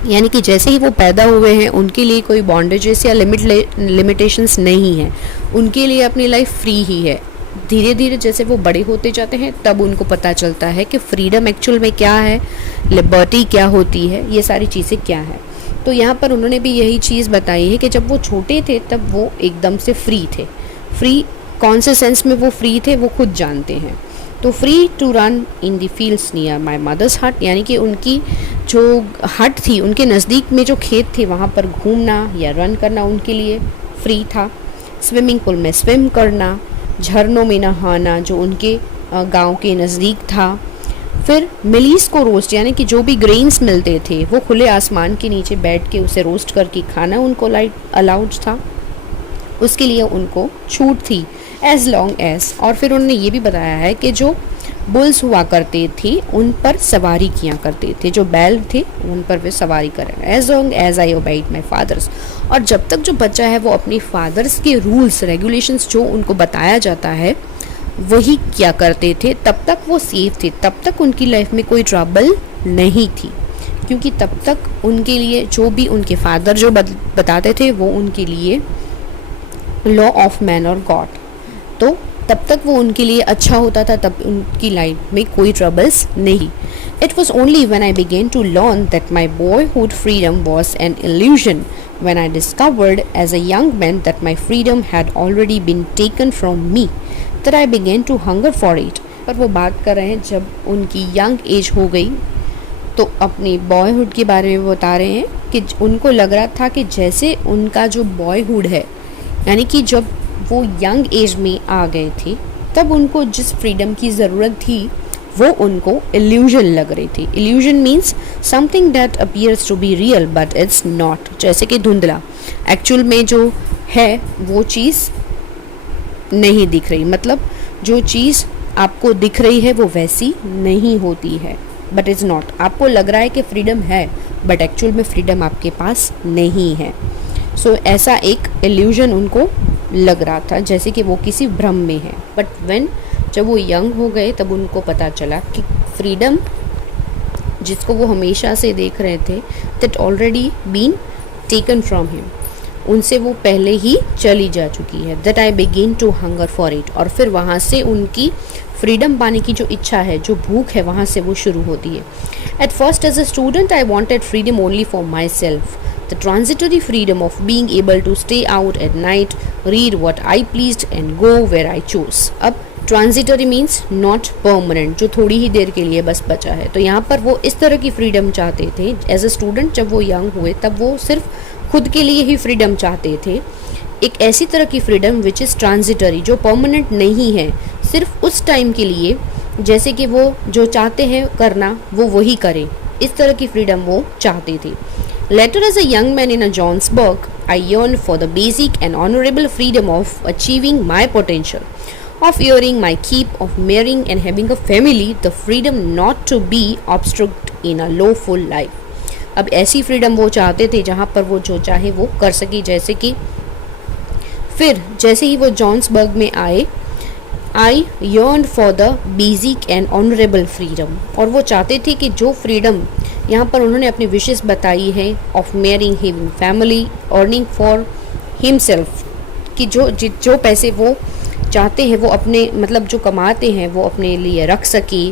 यानी कि जैसे ही वो पैदा हुए हैं उनके लिए कोई बॉन्डेजेस या लिमिटेशंस नहीं है, उनके लिए अपनी लाइफ फ्री ही है। धीरे धीरे जैसे वो बड़े होते जाते हैं तब उनको पता चलता है कि फ्रीडम एक्चुअल में क्या है, लिबर्टी क्या होती है, ये सारी चीज़ें क्या है। तो यहाँ पर उन्होंने भी यही चीज़ बताई है कि जब वो छोटे थे तब वो एकदम से फ्री थे। फ्री कौन से सेंस में वो फ्री थे वो खुद जानते हैं। तो free to run in the fields near my mother's hut, यानी कि उनकी जो हट थी उनके नज़दीक में जो खेत थे वहाँ पर घूमना या रन करना उनके लिए फ्री था। स्विमिंग पूल में स्विम करना, झरनों में नहाना जो उनके गांव के नज़दीक था। फिर मिलीस को रोस्ट, यानी कि जो भी ग्रेन्स मिलते थे वो खुले आसमान के नीचे बैठ के उसे रोस्ट करके खाना उनको अलाउड था, उसके लिए उनको छूट थी एज लॉन्ग एज। और फिर उन्होंने ये भी बताया है कि जो बुल्स हुआ करते थे उन पर सवारी किया करते थे, जो बैल थे उन पर वे सवारी करें। As long as I obeyed my fathers, और जब तक जो बच्चा है वो अपने फादर्स के रूल्स रेगुलेशंस जो उनको बताया जाता है वही क्या करते थे, तब तक वो सेफ थे, तब तक उनकी लाइफ में कोई ट्रबल नहीं थी, क्योंकि तब तक उनके लिए जो भी उनके फादर जो बताते थे वो उनके लिए लॉ ऑफ मैन और गॉड, तो तब तक वो उनके लिए अच्छा होता था, तब उनकी लाइफ में कोई ट्रबल्स नहीं. It was only when I began to learn that my boyhood freedom was an illusion, when I discovered as a young man that my freedom had already been taken from me, that I began to hunger for it. पर वो बात कर रहे हैं जब उनकी यंग एज हो गई, तो अपनी बॉयहुड के बारे में बता रहे हैं कि उनको लग रहा था कि जैसे उनका जो बॉयहुड है, यानी कि जब वो यंग एज में आ गए थे, तब उनको जिस फ्रीडम की ज़रूरत थी वो उनको इल्यूजन लग रही थी. Illusion means something that appears to be real but it's not, जैसे कि धुंधला, एक्चुअल में जो है वो चीज़ नहीं दिख रही, मतलब जो चीज़ आपको दिख रही है वो वैसी नहीं होती है, बट इट्स नॉट. आपको लग रहा है कि फ्रीडम है बट एक्चुअल में फ्रीडम आपके पास नहीं है. सो ऐसा एक इल्यूजन उनको लग रहा था, जैसे कि वो किसी भ्रम में है. बट व्हेन जब वो यंग हो गए तब उनको पता चला कि फ्रीडम जिसको वो हमेशा से देख रहे थे, that already been taken from him, उनसे वो पहले ही चली जा चुकी है. That I begin to hunger for it, और फिर वहाँ से उनकी फ्रीडम पाने की जो इच्छा है, जो भूख है, वहाँ से वो शुरू होती है. At first as a student I wanted freedom only for myself, the transitory freedom of being able to stay out at night, read what I pleased and go where I chose. अब ट्रांजिटरी मीन्स नॉट परमानेंट, जो थोड़ी ही देर के लिए बस बचा है. तो यहाँ पर वो इस तरह की फ्रीडम चाहते थे एज अ स्टूडेंट. जब वो यंग हुए तब वो सिर्फ खुद के लिए ही फ्रीडम चाहते थे, एक ऐसी तरह की फ्रीडम विच इज़ ट्रांजिटरी, जो परमानेंट नहीं है, सिर्फ उस टाइम के लिए, जैसे कि वो जो चाहते हैं करना वो वही करें, इस तरह की फ्रीडम वो चाहते थे. Later, as a young man in a Johannesburg, I yearned for the basic and honorable freedom of achieving my potential, of earning my keep, of marrying and having a family, the freedom not to be obstructed in a lawful life. अब ऐसी फ्रीडम वो चाहते थे जहाँ पर वो जो चाहे वो कर सके, जैसे कि फिर जैसे ही वो जॉन्सबर्ग में आए, आई yearned for the basic and honorable freedom, और वो चाहते थे कि जो फ्रीडम यहाँ पर उन्होंने अपनी विशेष बताई है, of marrying, having family, earning for himself, कि जो पैसे वो चाहते हैं वो अपने, मतलब जो कमाते हैं वो अपने लिए रख सके,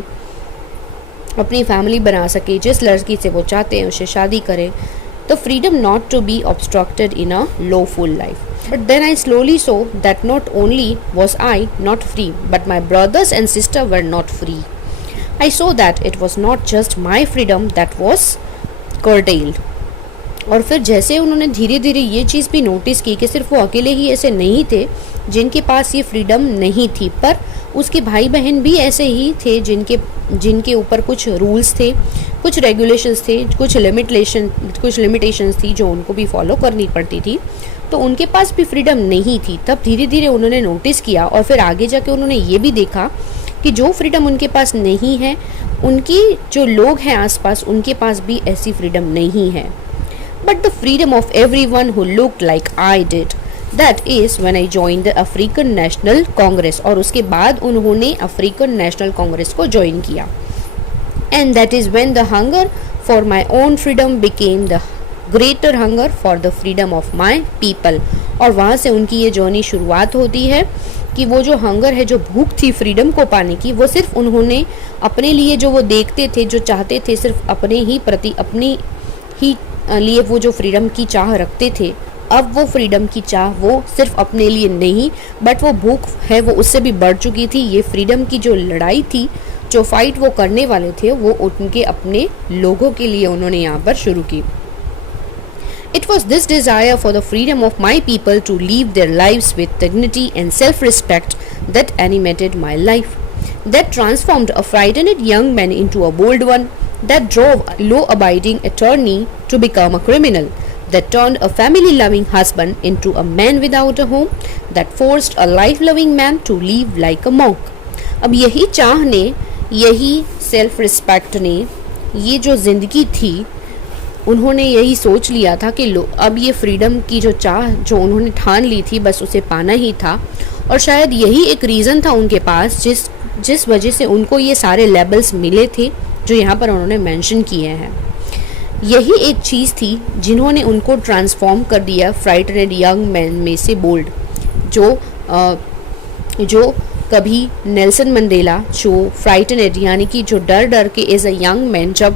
अपनी फैमिली बना सके, जिस लड़की से वो चाहते हैं उससे शादी करें. The freedom not to be obstructed in a lawful life. But then I slowly saw that not only was I not free, but my brothers and sister were not free. I saw that it was not just my freedom that was curtailed. और फिर जैसे उन्होंने धीरे धीरे ये चीज़ भी नोटिस की कि सिर्फ वो अकेले ही ऐसे नहीं थे जिनके पास ये फ्रीडम नहीं थी, पर उसके भाई बहन भी ऐसे ही थे जिनके ऊपर कुछ रूल्स थे, कुछ रेगुलेशंस थे, कुछ लिमिटेशंस थी जो उनको भी फॉलो करनी पड़ती थी. तो उनके पास भी फ्रीडम नहीं थी. तब धीरे धीरे उन्होंने नोटिस किया और फिर आगे जाके उन्होंने ये भी देखा कि जो फ्रीडम उनके पास नहीं है, उनकी जो लोग हैं आसपास, उनके पास भी ऐसी फ्रीडम नहीं है. But the freedom of everyone who looked like I did, that is when I joined the African national Congress. और उसके बाद उन्होंने अफ्रीकन नेशनल कांग्रेस को ज्वाइन किया. And that is when the hunger for my own freedom became the greater hunger for the freedom of my people. और वहाँ से उनकी ये जर्नी शुरुआत होती है कि वो जो हंगर है, जो भूख थी फ्रीडम को पाने की, वो सिर्फ उन्होंने अपने लिए जो वो देखते थे, जो चाहते थे, सिर्फ अपने ही प्रति, अपनी ही लिए वो जो फ्रीडम की चाह रखते थे, अब वो फ्रीडम की चाह वो सिर्फ अपने लिए नहीं, बट वो भूख है वो उससे भी बढ़ चुकी थी. ये फ्रीडम की जो लड़ाई थी, जो फाइट वो करने वाले थे, वो उनके अपने लोगों के लिए उन्होंने यहाँ पर शुरू की. It was this desire for the freedom of my people to live their lives with dignity and self-respect that animated my life, that transformed a frightened young man into a bold one, that drove a law-abiding attorney to become a criminal, that turned a family-loving husband into a man without a home, that forced a life-loving man to live like a monk. अब यही चाह ने, यही सेल्फ-रिस्पेक्ट ने, ये जो ज़िंदगी थी, उन्होंने यही सोच लिया था कि अब ये फ्रीडम की जो चाह जो उन्होंने ठान ली थी, बस उसे पाना ही था. और शायद यही एक रीज़न था उनके पास जिस वजह से उनको ये सारे लेबल्स मिले थे जो यहाँ पर उन्होंने मेंशन किए हैं। यही एक चीज़ थी जिन्होंने उनको ट्रांसफॉर्म कर दिया फ्राइटनेड यंग मैन में से बोल्ड, जो कभी नेल्सन मंडेला जो फ्राइटनेड यानी कि जो डर डर के एज अ यंग मैन जब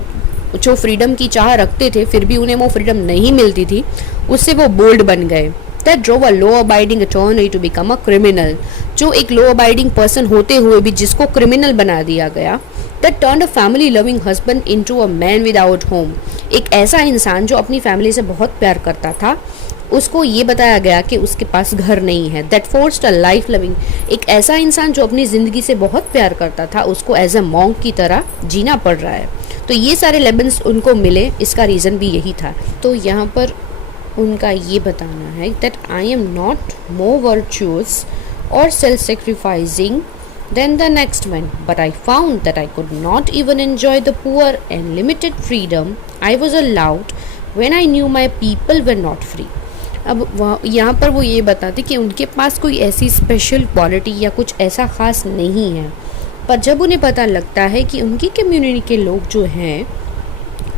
जो फ्रीडम की चाह रखते थे फिर भी उन्हें वो फ्रीडम नहीं मिलती थी, उससे वो बोल्ड बन गए। That drove a law abiding attorney to become a criminal, जो एक लॉ अबाइडिंग पर्सन होते हुए भी जिसको क्रिमिनल बना दिया गया। That turned a family loving husband into a man without home, एक ऐसा इंसान जो अपनी फैमिली से बहुत प्यार करता था उसको ये बताया गया कि उसके पास घर नहीं है। That forced a life loving, एक ऐसा इंसान जो अपनी ज़िंदगी से बहुत प्यार करता था उसको एज अ मॉन्क की तरह जीना पड़ रहा है। तो ये सारे लेबल्स उनको मिले, इसका रीज़न भी यही था। तो यहाँ पर उनका ये बताना है that I am not more virtuous or self sacrificing than the next man, but I found that I could not even enjoy the poor and limited freedom I was allowed when I knew my people were not free. अब यहाँ पर वो ये बताते कि उनके पास कोई ऐसी स्पेशल क्वालिटी या कुछ ऐसा ख़ास नहीं है, पर जब उन्हें पता लगता है कि उनकी कम्युनिटी के लोग जो हैं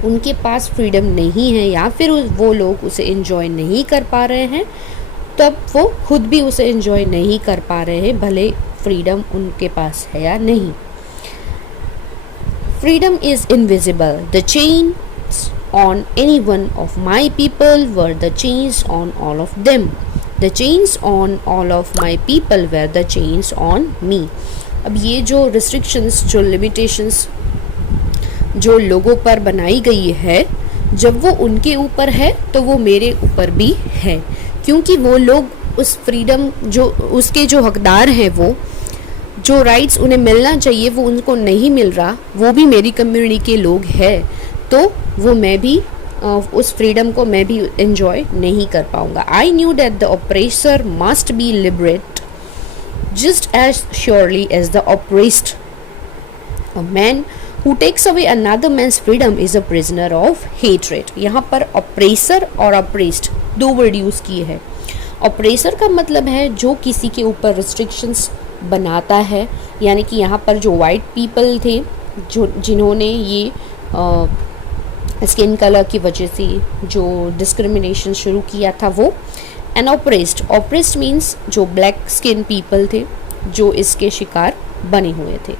उनके पास फ्रीडम नहीं है या फिर वो लोग उसे एंजॉय नहीं कर पा रहे हैं, तब वो खुद भी उसे एंजॉय नहीं कर पा रहे हैं भले फ्रीडम उनके पास है या नहीं। Freedom is invisible, the chains on any one of my people were the chains on all of them, the chains on all of my people were the chains on me. अब ये जो रिस्ट्रिक्शंस, जो लिमिटेशंस जो लोगों पर बनाई गई है, जब वो उनके ऊपर है तो वो मेरे ऊपर भी है, क्योंकि वो लोग उस फ्रीडम जो उसके जो हकदार हैं, वो जो राइट्स उन्हें मिलना चाहिए वो उनको नहीं मिल रहा, वो भी मेरी कम्युनिटी के लोग हैं, तो वो मैं भी उस फ्रीडम को मैं भी एंजॉय नहीं कर पाऊंगा। I knew that the oppressor must be liberate just as surely as the oppressed. A man who takes away another man's freedom is a prisoner of hatred। यहाँ पर oppressor और oppressed दो वर्ड यूज़ किए हैं। oppressor का मतलब है जो किसी के ऊपर restrictions बनाता है, यानी कि यहाँ पर जो white people थे जो जिन्होंने ये स्किन कलर की वजह से जो डिस्क्रिमिनेशन शुरू किया था वो। एंड oppressed मीन्स जो black skin people थे जो इसके शिकार बने हुए थे।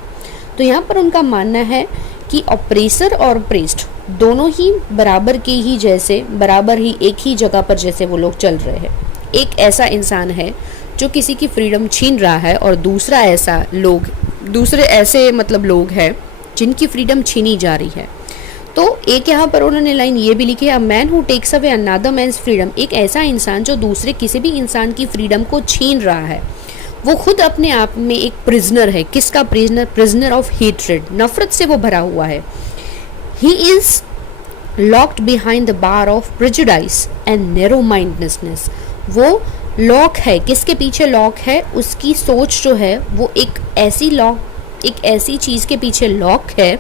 तो यहाँ पर उनका मानना है कि ऑपरेसर और ऑपरेस्ड दोनों ही बराबर के ही जैसे, बराबर ही एक ही जगह पर जैसे वो लोग चल रहे हैं। एक ऐसा इंसान है जो किसी की फ्रीडम छीन रहा है और दूसरे ऐसे मतलब लोग हैं जिनकी फ्रीडम छीनी जा रही है। तो एक यहाँ पर उन्होंने लाइन ये भी लिखी है, a man who takes away another man's freedom, एक ऐसा इंसान जो दूसरे किसी भी इंसान की फ्रीडम को छीन रहा है, वो खुद अपने आप में एक प्रिजनर है। किसका प्रिजनर? प्रिजनर ऑफ हेट्रेड, नफरत से वो भरा हुआ है। He is locked behind the bar of prejudice and narrow mindedness. वो लॉक है, किसके पीछे लॉक है? उसकी सोच जो है वो एक ऐसी चीज़ के पीछे लॉक है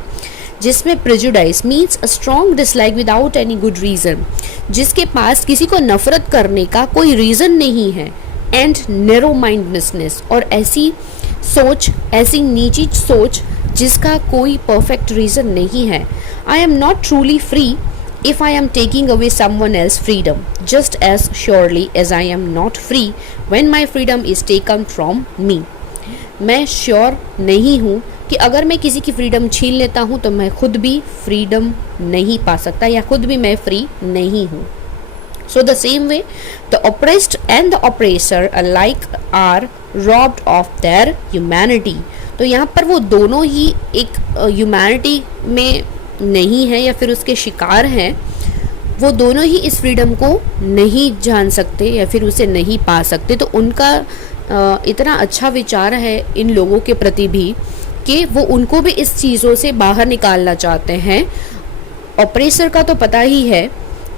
जिसमें prejudice means a strong dislike without any good reason, जिसके पास किसी को नफरत करने का कोई रीज़न नहीं है। एंड नैरो माइंडनेसनेस, और ऐसी सोच, ऐसी नीची सोच जिसका कोई परफेक्ट रीज़न नहीं है। I am not truly free if I am taking away someone else freedom just as surely as I am not free when my freedom is taken from me. मैं श्योर नहीं हूँ कि अगर मैं किसी की फ्रीडम छीन लेता हूँ तो मैं खुद भी फ्रीडम नहीं पा सकता या खुद भी मैं फ्री नहीं हूँ। So the same way, the oppressed and the oppressor alike are robbed of their humanity। तो यहाँ पर वो दोनों ही एक ह्यूमैनिटी में नहीं है या फिर उसके शिकार हैं। वो दोनों ही इस फ्रीडम को नहीं जान सकते या फिर उसे नहीं पा सकते। तो उनका इतना अच्छा विचार है इन लोगों के प्रति भी कि वो उनको भी इस चीज़ों से बाहर निकालना चाहते हैं। ऑपरेसर का तो पता ही है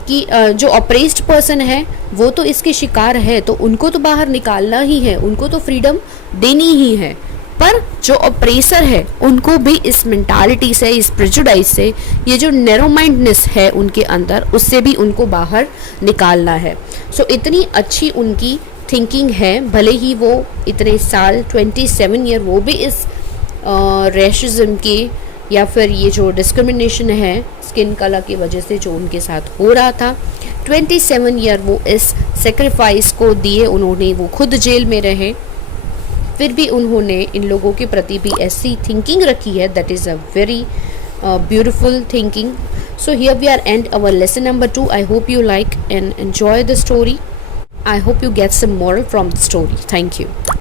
कि जो ऑपरेस्ड पर्सन है वो तो इसके शिकार है, तो उनको तो बाहर निकालना ही है, उनको तो फ्रीडम देनी ही है। पर जो ऑपरेसर है उनको भी इस मेंटालिटी से, इस प्रेजुडाइज से, ये जो नैरो माइंडनेस है उनके अंदर, उससे भी उनको बाहर निकालना है। सो इतनी अच्छी उनकी थिंकिंग है, भले ही वो इतने साल 27 ईयर वो भी इस रेशिज्म के या फिर ये जो डिस्क्रिमिनेशन है स्किन कलर की वजह से जो उनके साथ हो रहा था, 27 ईयर वो इस सेक्रीफाइस को दिए उन्होंने, वो खुद जेल में रहे, फिर भी उन्होंने इन लोगों के प्रति भी ऐसी थिंकिंग रखी है. That is a very beautiful thinking. So here we are end our lesson number 2. I hope you like and enjoy the story. I hope you get some moral from the story. Thank you.